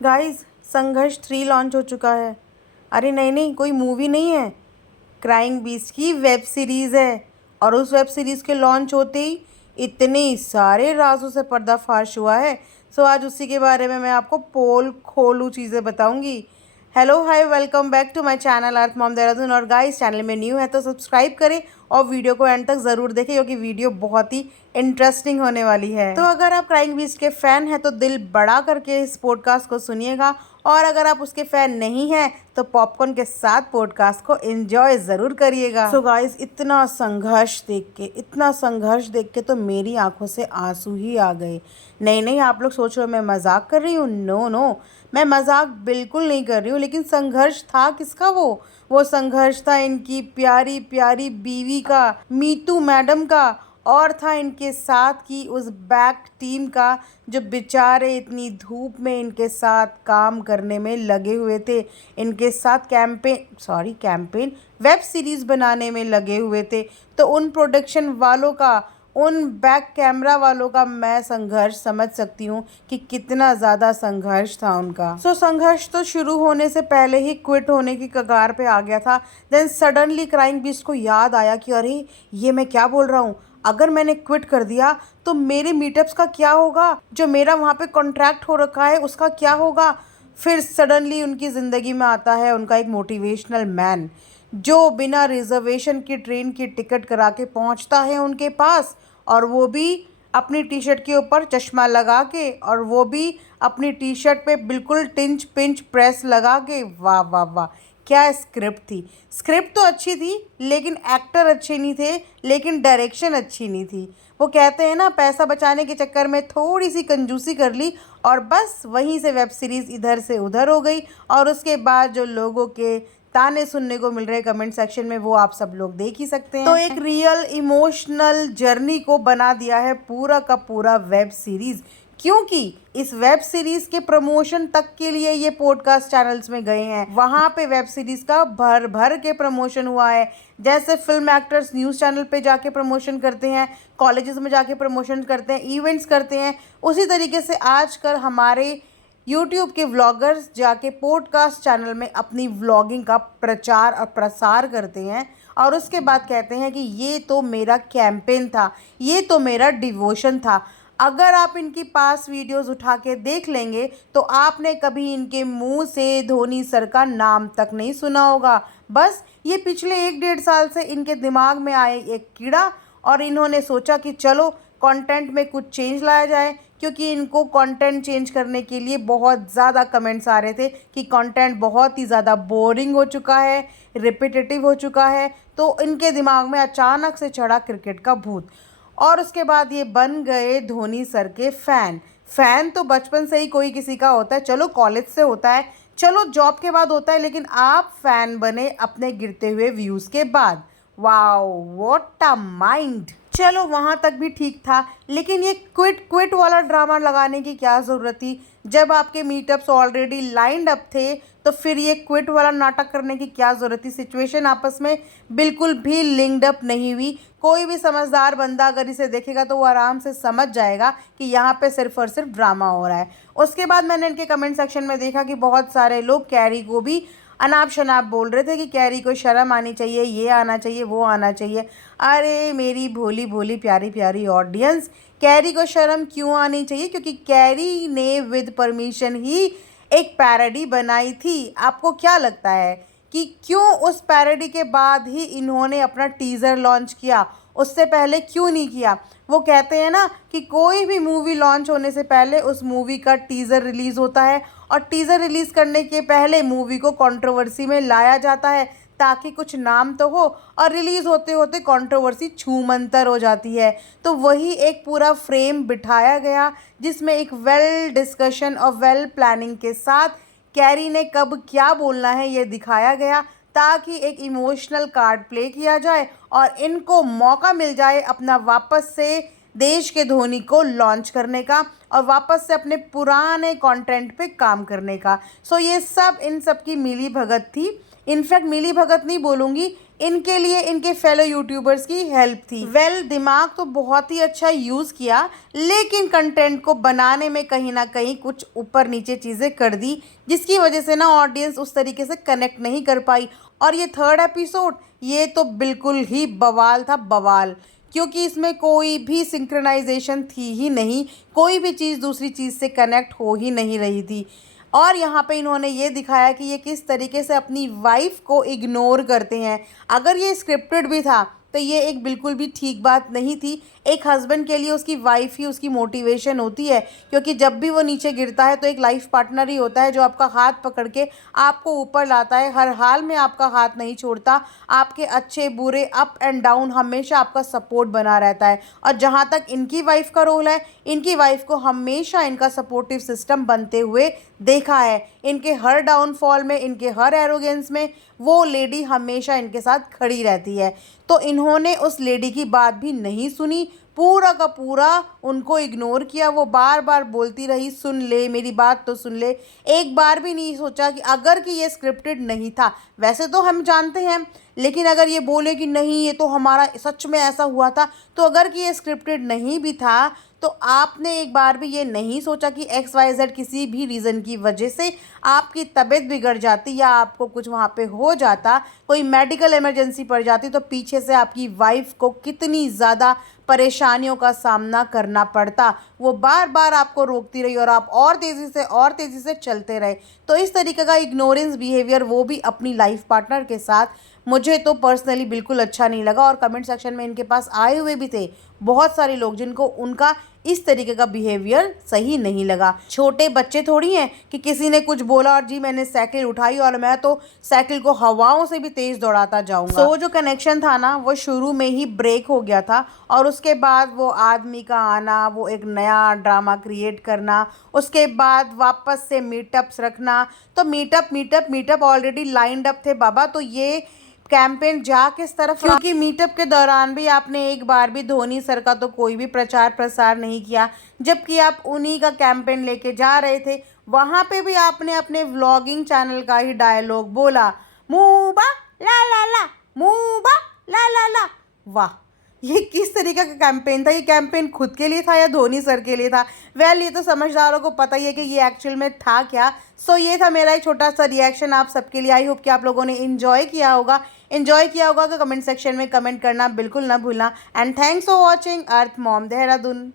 Guys, संघर्ष 3 launch हो चुका है। अरे नहीं नहीं, कोई मूवी नहीं है, क्राइंग बीस्ट की वेब सीरीज़ है। और उस वेब सीरीज़ के लॉन्च होते ही इतने सारे राजों से पर्दाफाश हुआ है। सो आज उसी के बारे में मैं आपको पोल खोलू चीज़ें बताऊंगी। Hello hi, welcome back to my channel earth mom Dehradun. और गाइस, चैनल में न्यू है तो सब्सक्राइब करें और वीडियो को एंड तक ज़रूर देखें, क्योंकि वीडियो बहुत ही इंटरेस्टिंग होने वाली है। तो अगर आप क्राइंग बीस्ट के फ़ैन हैं तो दिल बड़ा करके इस पॉडकास्ट को सुनिएगा, और अगर आप उसके फ़ैन नहीं हैं तो पॉपकॉर्न के साथ पॉडकास्ट को एंजॉय ज़रूर करिएगा। सो गाइस, इतना संघर्ष देख के तो मेरी आंखों से आंसू ही आ गए। नहीं नहीं, आप लोग सोच रहे हो मैं मजाक कर रही हूँ। नो नो, मैं मजाक बिल्कुल नहीं कर रही हूँ। लेकिन संघर्ष था किसका? वो संघर्ष था इनकी प्यारी प्यारी बीवी का, मीतू मैडम का। और था इनके साथ की उस बैक टीम का, जो बेचारे इतनी धूप में इनके साथ काम करने में लगे हुए थे, इनके साथ कैंपेन वेब सीरीज़ बनाने में लगे हुए थे। तो उन प्रोडक्शन वालों का, उन बैक कैमरा वालों का मैं संघर्ष समझ सकती हूँ कि कितना ज़्यादा संघर्ष था उनका। संघर्ष तो शुरू होने से पहले ही क्विट होने की कगार पे आ गया था। देन सडनली क्राइंग बीस्ट को याद आया कि अरे, ये मैं क्या बोल रहा हूँ। अगर मैंने क्विट कर दिया तो मेरे मीटअप्स का क्या होगा, जो मेरा वहाँ पे कॉन्ट्रैक्ट हो रखा है उसका क्या होगा। फिर सडनली उनकी ज़िंदगी में आता है उनका एक मोटिवेशनल मैन, जो बिना रिजर्वेशन की ट्रेन की टिकट करा के पहुँचता है उनके पास, और वो भी अपनी टी शर्ट के ऊपर चश्मा लगा के, और वो भी अपनी टी शर्ट पे बिल्कुल टिंच पिंच प्रेस लगा के। वाह वाह वाह, क्या स्क्रिप्ट थी। स्क्रिप्ट तो अच्छी थी, लेकिन एक्टर अच्छे नहीं थे, लेकिन डायरेक्शन अच्छी नहीं थी। वो कहते हैं ना, पैसा बचाने के चक्कर में थोड़ी सी कंजूसी कर ली और बस वहीं से वेब सीरीज़ इधर से उधर हो गई। और उसके बाद जो लोगों के ताने सुनने को मिल रहे कमेंट सेक्शन में, वो आप सब लोग देख ही सकते हैं। तो एक रियल इमोशनल जर्नी को बना दिया है पूरा का पूरा वेब सीरीज़, क्योंकि इस वेब सीरीज के प्रमोशन तक के लिए ये पॉडकास्ट चैनल्स में गए हैं। वहाँ पे वेब सीरीज का भर भर के प्रमोशन हुआ है। जैसे फिल्म एक्टर्स न्यूज़ चैनल पे जाके प्रमोशन करते हैं, कॉलेजेस में जाके प्रमोशन करते हैं, इवेंट्स करते हैं, उसी तरीके से आजकल हमारे यूट्यूब के व्लॉगर्स जाके पॉडकास्ट चैनल में अपनी व्लॉगिंग का प्रचार और प्रसार करते हैं। और उसके बाद कहते हैं कि ये तो मेरा कैंपेन था, ये तो मेरा डिवोशन था। अगर आप इनकी पास वीडियोस उठा के देख लेंगे तो आपने कभी इनके मुंह से धोनी सर का नाम तक नहीं सुना होगा। बस ये पिछले 1-1.5 साल से इनके दिमाग में आए एक कीड़ा, और इन्होंने सोचा कि चलो कंटेंट में कुछ चेंज लाया जाए, क्योंकि इनको कंटेंट चेंज करने के लिए बहुत ज़्यादा कमेंट्स आ रहे थे कि कंटेंट बहुत ही ज़्यादा बोरिंग हो चुका है, रिपीटेटिव हो चुका है। तो इनके दिमाग में अचानक से चढ़ा क्रिकेट का भूत, और उसके बाद ये बन गए धोनी सर के फ़ैन। फ़ैन तो बचपन से ही कोई किसी का होता है, चलो कॉलेज से होता है, चलो जॉब के बाद होता है, लेकिन आप फ़ैन बने अपने गिरते हुए व्यूज़ के बाद। Wow, what a mind. चलो वहाँ तक भी ठीक था, लेकिन ये क्विट क्विट वाला ड्रामा लगाने की क्या ज़रूरत थी? जब आपके मीटअप्स ऑलरेडी लाइंड अप थे तो फिर ये क्विट वाला नाटक करने की क्या ज़रूरत थी? सिचुएशन आपस में बिल्कुल भी लिंक्ड अप नहीं हुई। कोई भी समझदार बंदा अगर इसे देखेगा तो वो आराम से समझ जाएगा कि यहाँ पे सिर्फ और सिर्फ ड्रामा हो रहा है। उसके बाद मैंने इनके कमेंट सेक्शन में देखा कि बहुत सारे लोग कैरी को भी अनाप शनाप बोल रहे थे कि कैरी को शर्म आनी चाहिए, ये आना चाहिए, वो आना चाहिए। अरे मेरी भोली भोली प्यारी प्यारी ऑडियंस, कैरी को शर्म क्यों आनी चाहिए? क्योंकि कैरी ने विद परमिशन ही एक पैरोडी बनाई थी। आपको क्या लगता है कि क्यों उस पैरोडी के बाद ही इन्होंने अपना टीज़र लॉन्च किया, उससे पहले क्यों नहीं किया? वो कहते हैं ना कि कोई भी मूवी लॉन्च होने से पहले उस मूवी का टीज़र रिलीज़ होता है, और टीज़र रिलीज़ करने के पहले मूवी को कंट्रोवर्सी में लाया जाता है, ताकि कुछ नाम तो हो, और रिलीज़ होते होते कंट्रोवर्सी छूमंतर हो जाती है। तो वही एक पूरा फ्रेम बिठाया गया, जिसमें एक वेल डिस्कशन और वेल प्लानिंग के साथ कैरी ने कब क्या बोलना है ये दिखाया गया, ताकि एक इमोशनल कार्ड प्ले किया जाए और इनको मौका मिल जाए अपना वापस से देश के धोनी को लॉन्च करने का, और वापस से अपने पुराने कंटेंट पे काम करने का। ये सब इन सब की मिली भगत थी। इनफैक्ट मिली भगत नहीं बोलूँगी, इनके लिए इनके फेलो यूट्यूबर्स की हेल्प थी। दिमाग तो बहुत ही अच्छा यूज़ किया, लेकिन कंटेंट को बनाने में कहीं ना कहीं कुछ ऊपर नीचे चीज़ें कर दी, जिसकी वजह से ना ऑडियंस उस तरीके से कनेक्ट नहीं कर पाई। और ये थर्ड एपिसोड, ये तो बिल्कुल ही बवाल था, बवाल। क्योंकि इसमें कोई भी सिंक्रोनाइजेशन थी ही नहीं, कोई भी चीज़ दूसरी चीज़ से कनेक्ट हो ही नहीं रही थी। और यहाँ पे इन्होंने ये दिखाया कि ये किस तरीके से अपनी वाइफ को इग्नोर करते हैं। अगर ये स्क्रिप्टेड भी था तो ये एक बिल्कुल भी ठीक बात नहीं थी। एक हस्बैंड के लिए उसकी वाइफ ही उसकी मोटिवेशन होती है, क्योंकि जब भी वो नीचे गिरता है तो एक लाइफ पार्टनर ही होता है जो आपका हाथ पकड़ के आपको ऊपर लाता है, हर हाल में आपका हाथ नहीं छोड़ता, आपके अच्छे बुरे अप एंड डाउन हमेशा आपका सपोर्ट बना रहता है। और जहाँ तक इनकी वाइफ का रोल है, इनकी वाइफ को हमेशा इनका सपोर्टिव सिस्टम बनते हुए देखा है। इनके हर डाउनफॉल में, इनके हर एरोगेंस में वो लेडी हमेशा इनके साथ खड़ी रहती है। तो इन्होंने उस लेडी की बात भी नहीं सुनी, पूरा का पूरा उनको इग्नोर किया। वो बार बार बोलती रही, सुन ले मेरी बात तो सुन ले। एक बार भी नहीं सोचा कि अगर कि ये स्क्रिप्टेड नहीं था, वैसे तो हम जानते हैं, लेकिन अगर ये बोले कि नहीं ये तो हमारा सच में ऐसा हुआ था, तो अगर कि ये स्क्रिप्टेड नहीं भी था तो आपने एक बार भी ये नहीं सोचा कि XYZ किसी भी रीज़न की वजह से आपकी तबीयत बिगड़ जाती या आपको कुछ वहाँ पे हो जाता, कोई मेडिकल इमरजेंसी पड़ जाती, तो पीछे से आपकी वाइफ को कितनी ज़्यादा परेशानियों का सामना करना पड़ता। वो बार बार आपको रोकती रही और आप और तेज़ी से चलते रहे। तो इस तरीके का इग्नोरेंस बिहेवियर, वो भी अपनी लाइफ पार्टनर के साथ, मुझे तो पर्सनली बिल्कुल अच्छा नहीं लगा। और कमेंट सेक्शन में इनके पास आए हुए भी थे बहुत सारे लोग जिनको उनका इस तरीके का बिहेवियर सही नहीं लगा। छोटे बच्चे थोड़ी हैं कि किसी ने कुछ बोला और जी मैंने साइकिल उठाई और मैं तो साइकिल को हवाओं से भी तेज़ दौड़ाता जाऊंगा। तो जो कनेक्शन था ना, वो शुरू में ही ब्रेक हो गया था। और उसके बाद वो आदमी का आना, वो एक नया ड्रामा क्रिएट करना, उसके बाद वापस से मीटअप्स रखना। तो मीटअप ऑलरेडी लाइंड अप थे बाबा। तो ये कैंपेन जा किस तरफ, क्योंकि मीटअप के दौरान भी आपने एक बार भी धोनी सर का तो कोई भी प्रचार प्रसार नहीं किया, जबकि आप उन्हीं का कैंपेन लेके जा रहे थे। वहाँ पे भी आपने अपने व्लॉगिंग चैनल का ही डायलॉग बोला, मूबा ला ला, मूबा ला। वाह, ये किस तरीके का कैंपेन था? ये कैंपेन खुद के लिए था या धोनी सर के लिए था? ये तो समझदारों को पता ही है कि ये एक्चुअल में था क्या। सो ये था मेरा एक छोटा सा रिएक्शन आप सबके लिए। आई होप कि आप लोगों ने इन्जॉय किया होगा। तो कमेंट सेक्शन में कमेंट करना बिल्कुल ना भूलना। And thanks for watching earth mom Dehradun.